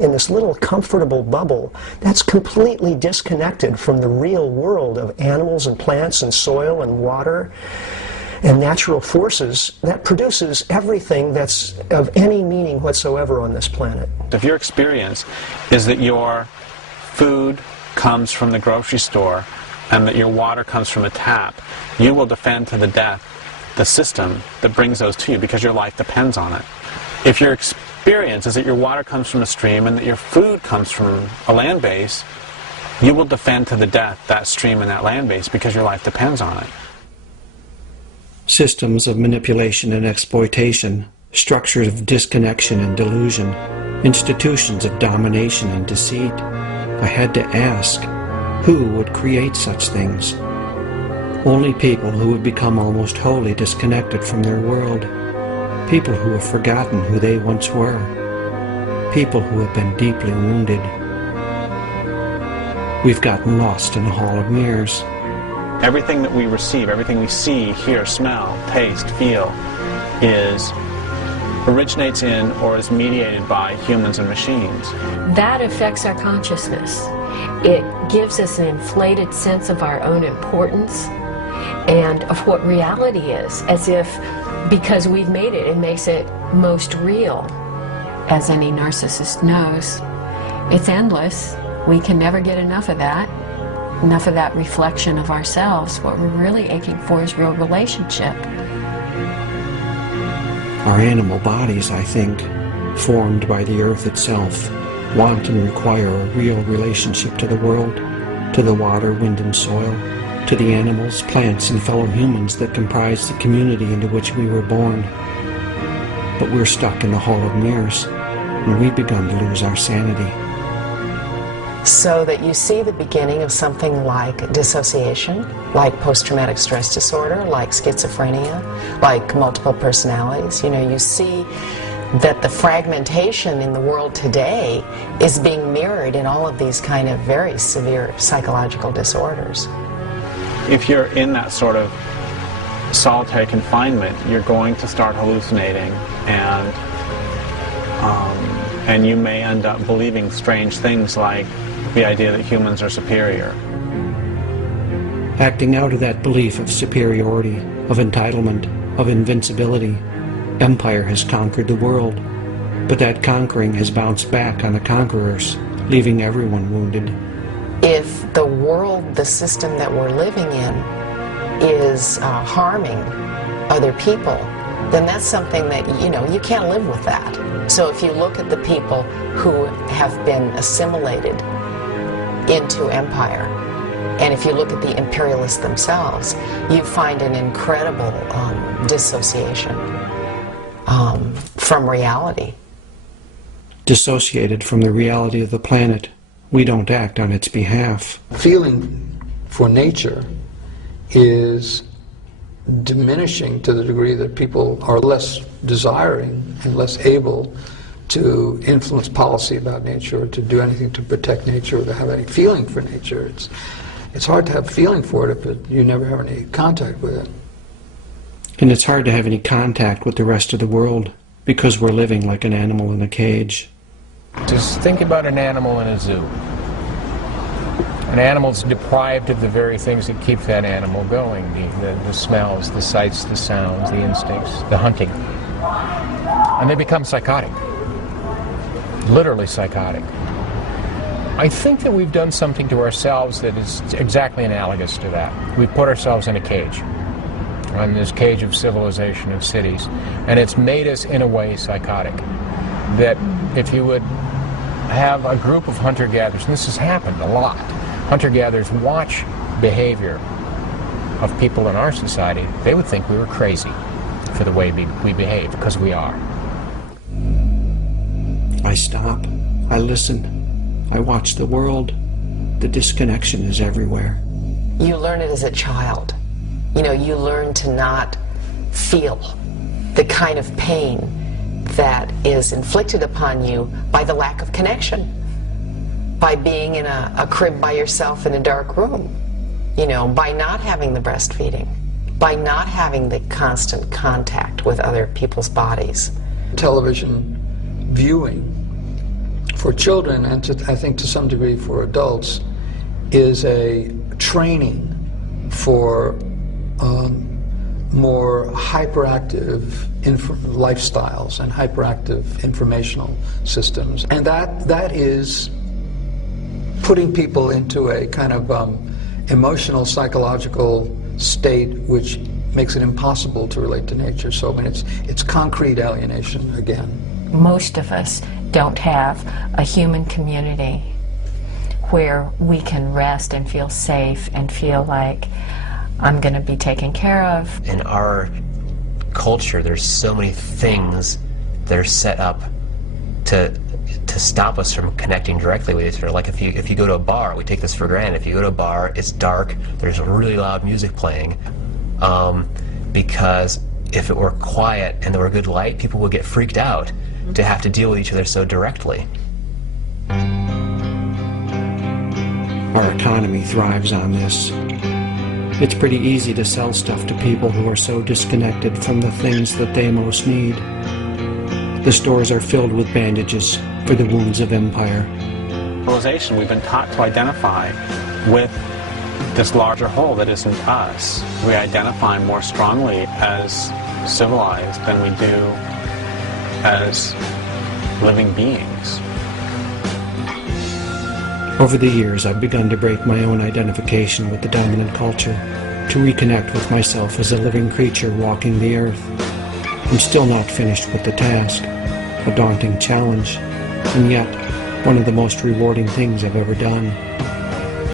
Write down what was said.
in this little comfortable bubble that's completely disconnected from the real world of animals and plants and soil and water and natural forces that produces everything that's of any meaning whatsoever on this planet. If your experience is that your food comes from the grocery store and that your water comes from a tap, you will defend to the death the system that brings those to you because your life depends on it. If your experience is that your water comes from a stream and that your food comes from a land base, you will defend to the death that stream and that land base because your life depends on it. Systems of manipulation and exploitation, structures of disconnection and delusion, institutions of domination and deceit. I had to ask, who would create such things? Only people who have become almost wholly disconnected from their world. People who have forgotten who they once were. People who have been deeply wounded. We've gotten lost in a hall of mirrors. Everything that we receive, everything we see, hear, smell, taste, feel, originates in or is mediated by humans and machines. That affects our consciousness. It gives us an inflated sense of our own importance and of what reality is, as if because we've made it, it makes it most real. As any narcissist knows, it's endless. We can never get enough of that reflection of ourselves. What we're really aching for is real relationship. Our animal bodies, I think, formed by the earth itself, want and require a real relationship to the world, to the water, wind, and soil, to the animals, plants, and fellow humans that comprise the community into which we were born. But we're stuck in the hall of mirrors, and we've begun to lose our sanity. So that you see the beginning of something like dissociation, like post-traumatic stress disorder, like schizophrenia, like multiple personalities. You know, you see that the fragmentation in the world today is being mirrored in all of these kind of very severe psychological disorders. If you're in that sort of solitary confinement, you're going to start hallucinating, and you may end up believing strange things like the idea that humans are superior. Acting out of that belief of superiority, of entitlement, of invincibility, empire has conquered the world, but that conquering has bounced back on the conquerors, leaving everyone wounded. If the world, the system that we're living in, is harming other people, then that's something that, you can't live with that. So if you look at the people who have been assimilated into empire, and if you look at the imperialists themselves, you find an incredible dissociation from reality. Dissociated from the reality of the planet, we don't act on its behalf. Feeling for nature is diminishing to the degree that people are less desiring and less able to influence policy about nature or to do anything to protect nature or to have any feeling for nature. It's hard to have feeling for it if you never have any contact with it. And it's hard to have any contact with the rest of the world because we're living like an animal in a cage. Just think about an animal in a zoo. An animal's deprived of the very things that keep that animal going, the smells, the sights, the sounds, the instincts, the hunting. And they become psychotic. Literally psychotic. I think that we've done something to ourselves that is exactly analogous to that. We've put ourselves in a cage, in this cage of civilization, of cities, and it's made us, in a way, psychotic. That if you would have a group of hunter-gatherers, and this has happened a lot, hunter-gatherers watch behavior of people in our society, they would think we were crazy for the way we behave, because we are. I stop, I listen, I watch the world. The disconnection is everywhere. You learn it as a child. You learn to not feel the kind of pain that is inflicted upon you by the lack of connection, by being in a crib by yourself in a dark room, by not having the breastfeeding, by not having the constant contact with other people's bodies. Television viewing for children, and I think to some degree for adults, is a training for more hyperactive lifestyles and hyperactive informational systems. And that is putting people into a kind of emotional, psychological state which makes it impossible to relate to nature. So I mean, it's concrete alienation again. Most of us don't have a human community where we can rest and feel safe and feel like I'm going to be taken care of. In our culture, there's so many things that are set up to stop us from connecting directly with each other. Like if you go to a bar, we take this for granted. If you go to a bar, it's dark, there's really loud music playing, because if it were quiet and there were good light, people would get freaked out to have to deal with each other so directly. Our economy thrives on this. It's pretty easy to sell stuff to people who are so disconnected from the things that they most need. The stores are filled with bandages for the wounds of empire. Civilization, we've been taught to identify with this larger whole that isn't us. We identify more strongly as civilized than we do as living beings. Over the years, I've begun to break my own identification with the dominant culture, to reconnect with myself as a living creature walking the earth. I'm still not finished with the task, a daunting challenge, and yet one of the most rewarding things I've ever done.